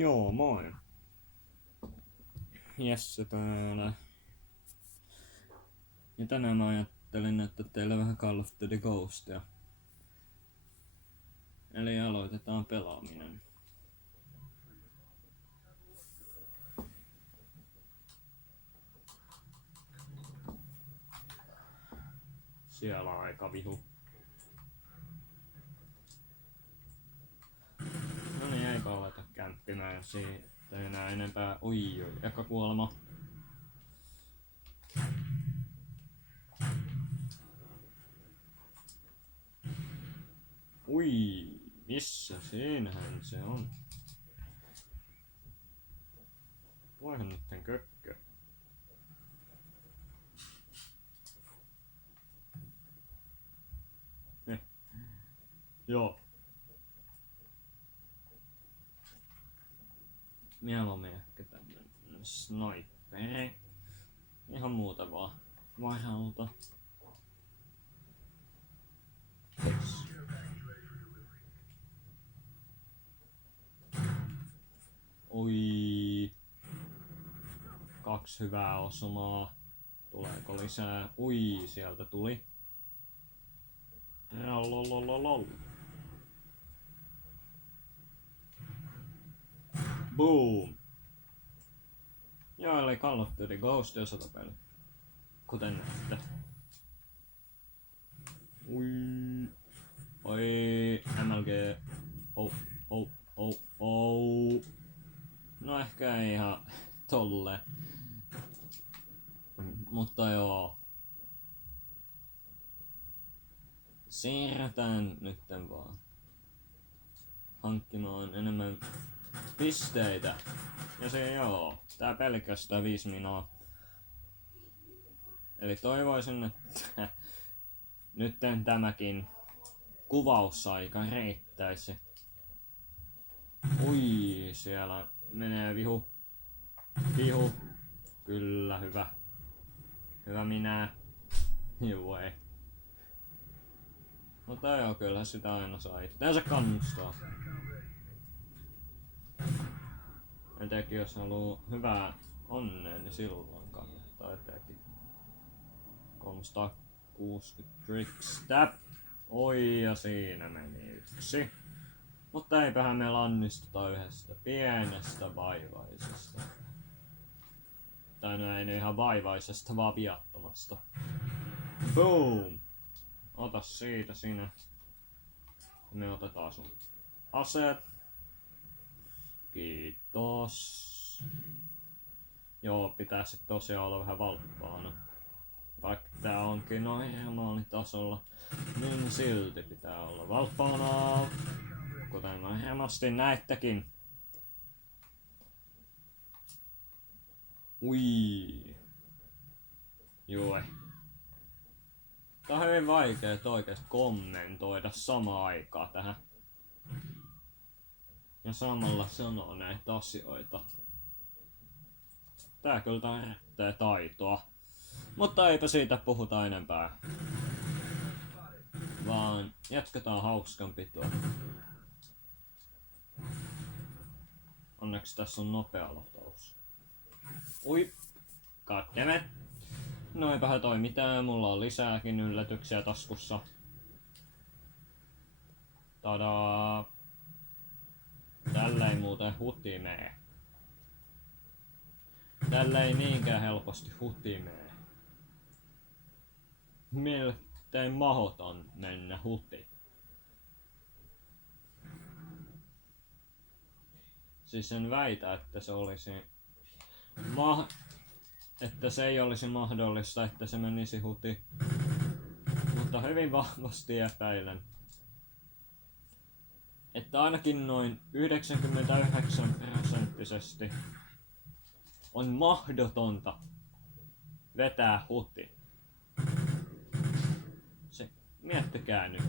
Joo, moi. Jesse täällä. Ja tänään mä ajattelin näyttää teille vähän Call of Duty Ghostia. Eli aloitetaan pelaaminen. Siellä on aika vihu. No niin, eipä aleta kämppimään ja siitä ei enää enempää. Oi, eka kuolema. Ui, missä siinähän se on? Voihan nytten kökkö. Joo. Mieluummin ehkä tämmönen sniperi. Ihan muuta vaan varalta. Oi. 2 hyvää osumaa. Tuleeko lisää? Ui, sieltä tuli. Lolololol. Boom. Joo, eli Call of Duty Ghost ja sotapeli. Kuten näette. Ui. Oi, MLG. Oh, oh, oh, oh. No ehkä ei ihan tolle. Mutta joo. Siirretään nytten vaan hankkimaan enemmän pisteitä. Ja se joo, tää pelkästään 5 minaa. Eli toivoisin, että nytten tämäkin kuvausaika riittäisi. Ui, siellä menee vihu. Vihu. Kyllä, hyvä. Hyvä minä. Juu ei. Mutta joo, kyllä sitä aina saa itteensä kannustaa. Etenkin jos haluu hyvää onnea, niin silloin kannattaa etenkin. 360 trickstep. Oi, ja siinä meni 1. Mutta eipähän me lannistuta yhdestä pienestä vaivaisesta. Tai no ei ihan vaivaisesta, vaan viattomasta. Boom! Ota siitä sinä. Me otetaan sun aseet. Kiitos. Joo, pitää sit tosiaan olla vähän valppaana. Vaikka tää onkin normaalitasolla, niin silti pitää olla valppaana. Kuten varmasti näettekin. Ui. Joo. Tää on hyvin vaikea oikeesti kommentoida samaan aikaan tähän. Ja samalla sanoa näitä asioita. Tää kyllä tarvitsee taitoa. Mutta eipä siitä puhuta enempää. Vaan jatketaan hauskanpitoa. Onneksi tässä on nopea lataus. Ui. Goddammit. No eipähän toi mitään, mulla on lisääkin yllätyksiä taskussa. Tadaa. Tällä ei muuten huti mee. Tällä ei niinkään helposti huti mee. Miltei mahdoton mennä huti. Siis en väitä, että se olisi että se ei olisi mahdollista, että se menisi huti. Mutta hyvin vahvasti epäilen, että ainakin noin 99% on mahdotonta vetää huti. Miettikää nyt.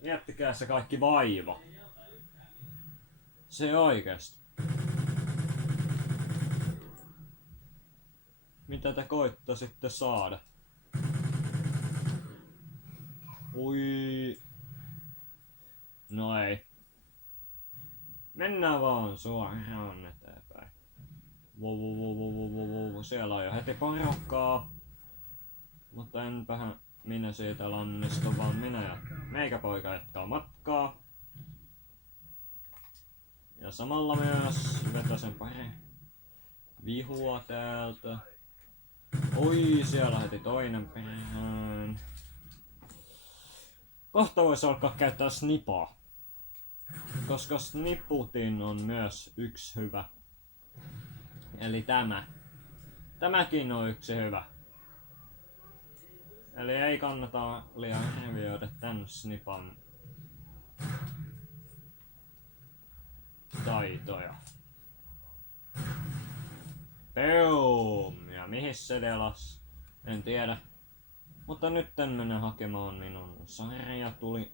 Miettikää se kaikki vaiva. Se oikeesti. Mitä te koittasitte saada? Ui. No ei. Mennään vaan suoraan eteenpäin. Siellä on jo heti porukkaa. Mutta enpähän minä siitä lannistu, vaan minä ja meikäpoika jatkaa matkaa. Ja samalla myös vetäsen pari vihua täältä. Oi, siellä heti toinen perään. Kohta voisi alkaa käyttää snipaa. Koska sniputin on myös yksi hyvä. Eli tämä. Tämäkin on yksi hyvä. Eli ei kannata liian revioida tän snipan taitoja. Boom! Ja mihin se delas? En tiedä. Mutta nyt mennä hakemaan minun sarjatuli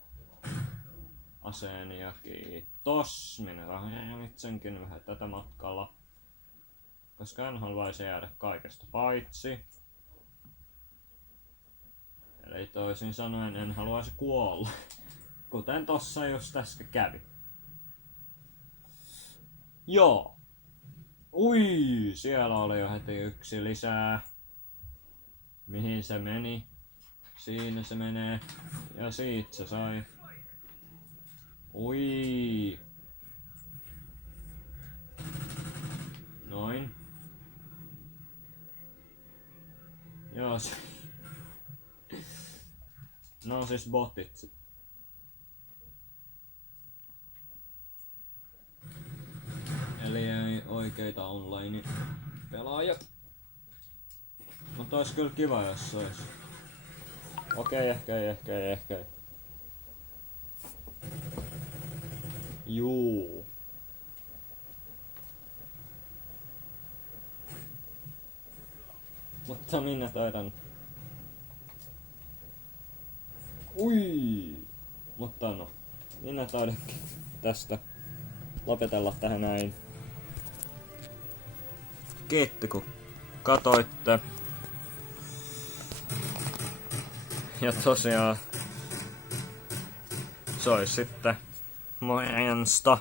aseeni ja kiitos. Minä tarvitsenkin vähän tätä matkalla. Koska en haluaisi jäädä kaikesta paitsi. Eli toisin sanoen en haluaisi kuolla. Kuten tossa just äsken kävi. Joo. Ui, siellä oli jo heti yksi lisää. Mihin se meni? Siinä se menee. Ja siitä se sai. Ui. Noin. Joo, se... No siis botit. Eli ei oikeita online-pelaajat. Mutta ois kyllä kiva jos ois. Okei, ehkä. Juu. Mutta minä taidan... Ui! Mutta no, minä taidankin tästä lopetella tähän näin. Kiitti kun katoitte. Ja tosiaan, se ois sitten morjensta.